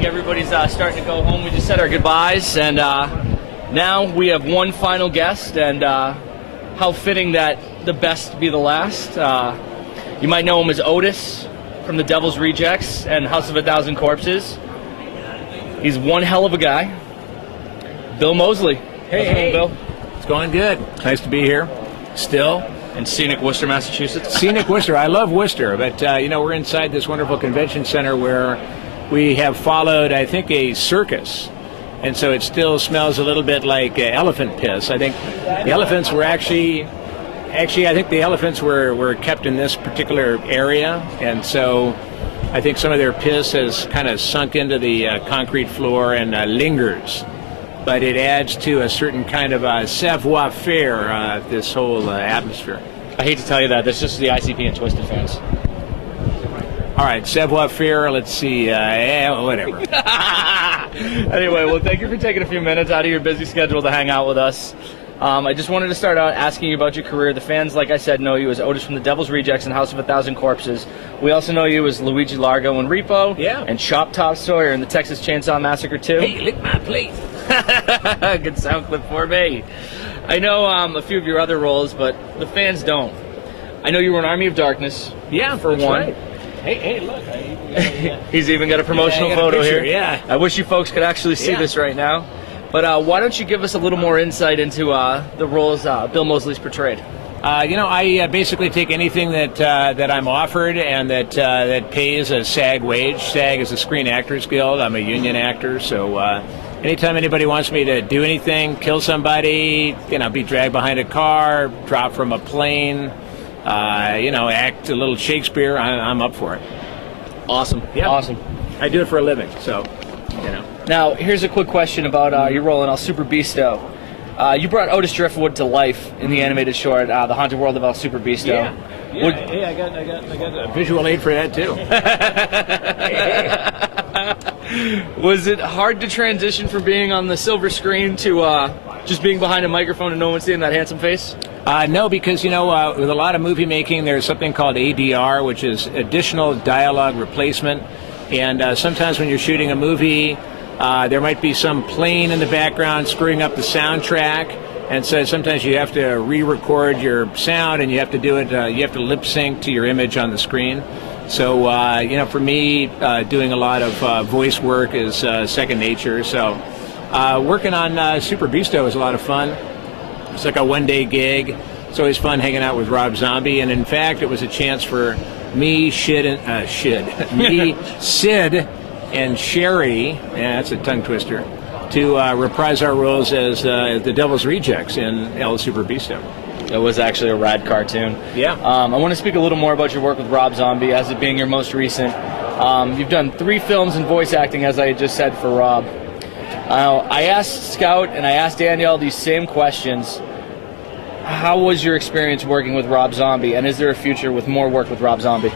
like everybody's starting to go home. We just said our goodbyes, and now we have one final guest, and how fitting that the best be the last. You might know him as Otis from the Devil's Rejects and House of a Thousand Corpses. He's one hell of a guy. Bill Moseley. Hey, Bill. It's going good. Nice to be here. Still. In scenic Worcester, Massachusetts. Scenic Worcester. I love Worcester, but we're inside this wonderful convention center where we have followed, I think, a circus. And so it still smells a little bit like elephant piss. I think the elephants were actually I think the elephants were kept in this particular area, and so I think some of their piss has kind of sunk into the concrete floor and lingers. But it adds to a certain kind of savoir-faire, this whole atmosphere. I hate to tell you that. That's just the ICP and Twisted fans. All right, savoir-faire, let's see, whatever. Anyway, well, thank you for taking a few minutes out of your busy schedule to hang out with us. I just wanted to start out asking you about your career. The fans, like I said, know you as Otis from the Devil's Rejects and House of a Thousand Corpses. We also know you as Luigi Largo in Repo, and Chop Top Sawyer in the Texas Chainsaw Massacre 2. Hey, lick my plate. Good sound clip for me. I know a few of your other roles, but the fans don't. I know you were in Army of Darkness. Yeah, for one. Right. Hey, look. He's even got a promotional photo here. Yeah. I wish you folks could actually see this right now. But why don't you give us a little more insight into the roles Bill Moseley's portrayed? I basically take anything that I'm offered and that pays a SAG wage. SAG is the Screen Actors Guild. I'm a union actor, so anytime anybody wants me to do anything, kill somebody, be dragged behind a car, drop from a plane, act a little Shakespeare, I'm up for it. Awesome. Yeah. Awesome. I do it for a living, so, Now, here's a quick question about your role in El Super Beasto. You brought Otis Driftwood to life in the animated short, The Haunted World of El Super Beasto. Yeah. I got a visual aid for that, too. Was it hard to transition from being on the silver screen to just being behind a microphone and no one seeing that handsome face? No, because, with a lot of movie making, there's something called ADR, which is additional dialogue replacement. And sometimes when you're shooting a movie, there might be some plane in the background screwing up the soundtrack. And so sometimes you have to re-record your sound, and you have to do it, you have to lip sync to your image on the screen. So, for me, doing a lot of voice work is second nature. So working on Super Beasto is a lot of fun. It's like a one-day gig. It's always fun hanging out with Rob Zombie. And in fact, it was a chance for me, Sid, and Sherry, that's a tongue twister, to reprise our roles as the Devil's Rejects in El Super Beasto. It was actually a rad cartoon. Yeah. I want to speak a little more about your work with Rob Zombie, as it being your most recent. You've done 3 films in voice acting, as I just said, for Rob. I asked Scout and I asked Danielle these same questions. How was your experience working with Rob Zombie, and is there a future with more work with Rob Zombie?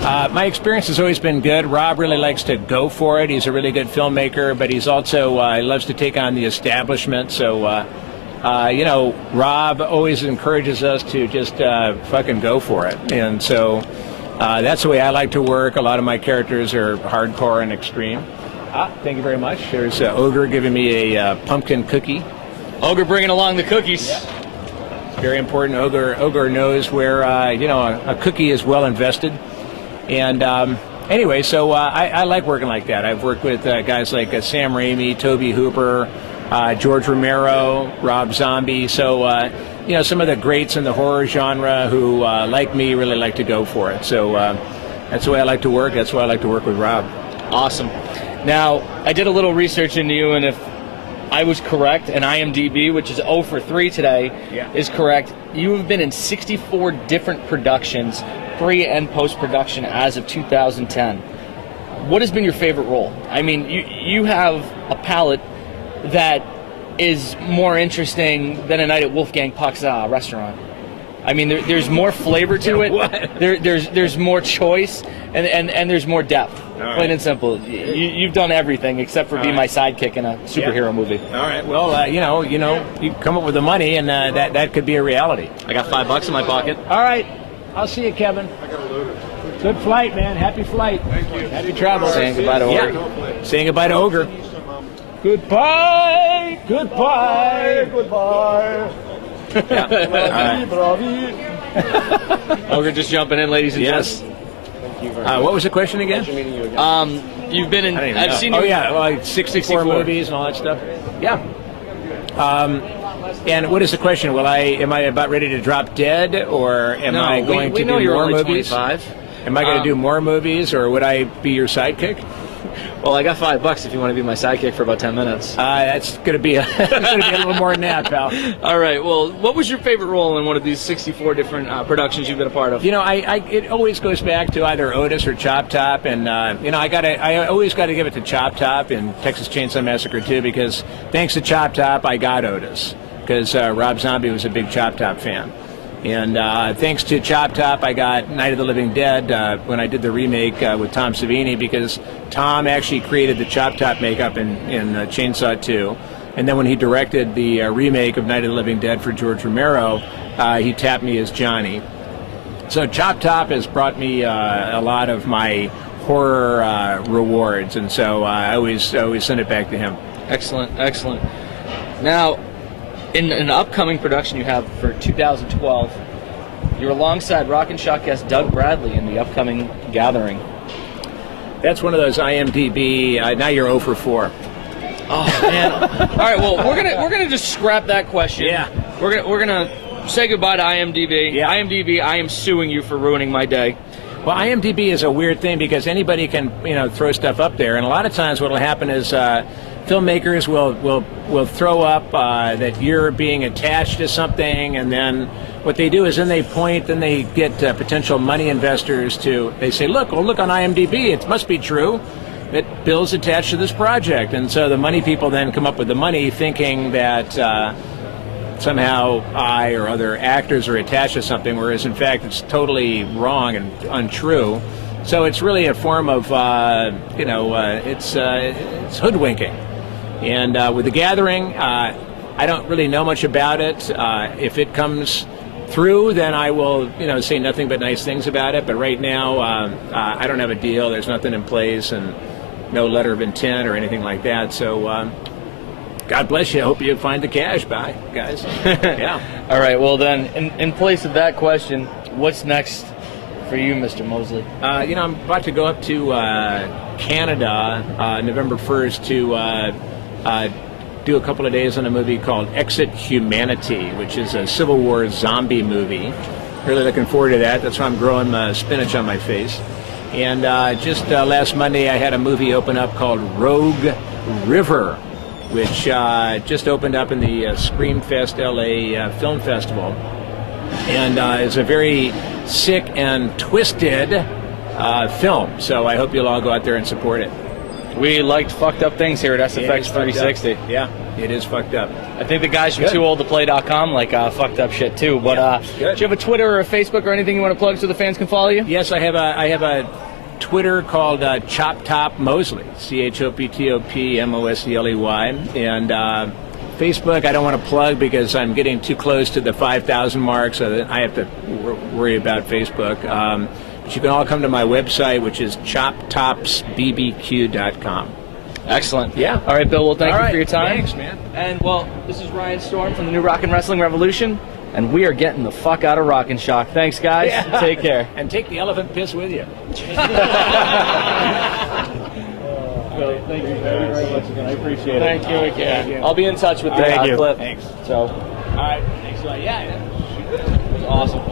My experience has always been good. Rob really likes to go for it. He's a really good filmmaker, but he's also he loves to take on the establishment. So, Rob always encourages us to just fucking go for it. And so that's the way I like to work. A lot of my characters are hardcore and extreme. Thank you very much. There's Ogre giving me a pumpkin cookie. Ogre bringing along the cookies. Yeah. Very important. Ogre knows where a cookie is well invested. And anyway, so I like working like that. I've worked with guys like Sam Raimi, Tobe Hooper, George Romero, Rob Zombie. So some of the greats in the horror genre who, like me, really like to go for it. So that's the way I like to work. That's why I like to work with Rob. Awesome. Now, I did a little research into you, and if I was correct, and IMDb, which is 0 for 3 today, is correct, you have been in 64 different productions, pre- and post-production, as of 2010. What has been your favorite role? I mean, you have a palette that is more interesting than a night at Wolfgang Puck's restaurant. I mean, there's more flavor to it. There's more choice, and there's more depth. Right. Plain and simple. You've done everything except for being my sidekick in a superhero movie. All right. Well, you come up with the money, and that could be a reality. I got $5 in my pocket. All right. I'll see you, Kevin. I got a load of Good flight, man. Happy flight. Thank you. Happy travels. Saying goodbye to Ogre. Yeah. Saying goodbye to Ogre. Goodbye. Goodbye. Goodbye. Ogre just jumping in, ladies and Yes. gents. What was the question again? You've been in. I've I've seen you. Oh yeah, like 64 movies and all that stuff. Yeah. And what is the question? Am I about ready to drop dead, or am I going we to know do you're more only movies? 25. Am I going to do more movies, or would I be your sidekick? Well, I got $5 if you want to be my sidekick for about 10 minutes. That's going to be a little more than that, pal. All right. Well, what was your favorite role in one of these 64 different productions you've been a part of? You know, it always goes back to either Otis or Chop Top, and I always got to give it to Chop Top in Texas Chainsaw Massacre 2, because thanks to Chop Top, I got Otis, because Rob Zombie was a big Chop Top fan. And thanks to Chop Top, I got Night of the Living Dead when I did the remake with Tom Savini, because Tom actually created the Chop Top makeup in Chainsaw 2. And then when he directed the remake of Night of the Living Dead for George Romero, he tapped me as Johnny. So Chop Top has brought me a lot of my horror rewards, and so I always send it back to him. Excellent, excellent. Now, in an upcoming production you have for 2012, you're alongside Rock and Shock guest Doug Bradley in the upcoming Gathering. That's one of those IMDb. Now you're 0 for 4. Oh man! All right, well we're gonna just scrap that question. Yeah. We're gonna say goodbye to IMDb. Yeah. IMDb, I am suing you for ruining my day. Well, IMDb is a weird thing because anybody can throw stuff up there, and a lot of times what will happen is filmmakers will throw up that you're being attached to something, and then what they do is then they get potential money investors they say, look on IMDb, it must be true that Bill's attached to this project, and so the money people then come up with the money thinking that somehow I or other actors are attached to something, whereas in fact it's totally wrong and untrue. So it's really a form of it's hoodwinking. And with the Gathering, I don't really know much about it. If it comes through, then I will say nothing but nice things about it. But right now, I don't have a deal. There's nothing in place, and no letter of intent or anything like that. So God bless you. I hope you find the cash. Bye, guys. Yeah. All right. Well, then, in place of that question, what's next for you, Mr. Moseley? I'm about to go up to Canada November 1st to do a couple of days on a movie called Exit Humanity, which is a Civil War zombie movie. Really looking forward to that. That's why I'm growing spinach on my face. And just last Monday, I had a movie open up called Rogue River, which just opened up in the Screamfest LA Film Festival. And it's a very sick and twisted film. So I hope you'll all go out there and support it. We liked fucked up things here at SFX 360. Yeah, it is fucked up. I think the guys from TooOldToPlay.com like fucked up shit too. But do you have a Twitter or a Facebook or anything you want to plug so the fans can follow you? Yes, I have a Twitter called Chop Top Moseley, ChopTop Moseley, and Facebook I don't want to plug because I'm getting too close to the 5,000 mark, so that I have to worry about Facebook. But you can all come to my website, which is choptopsbbq.com. Excellent. Yeah. All right, Bill. Well, thank you for your time. Thanks, man. And well, this is Ryan Storm from the New Rock and Wrestling Revolution, and we are getting the fuck out of Rock and Shock. Thanks, guys. Yeah. Take care. And take the elephant piss with you. Bill, thank you very much again. I appreciate it. Thank you again. I'll be in touch with the clip. Thanks. So, All right. Thanks a lot. Yeah. it was awesome.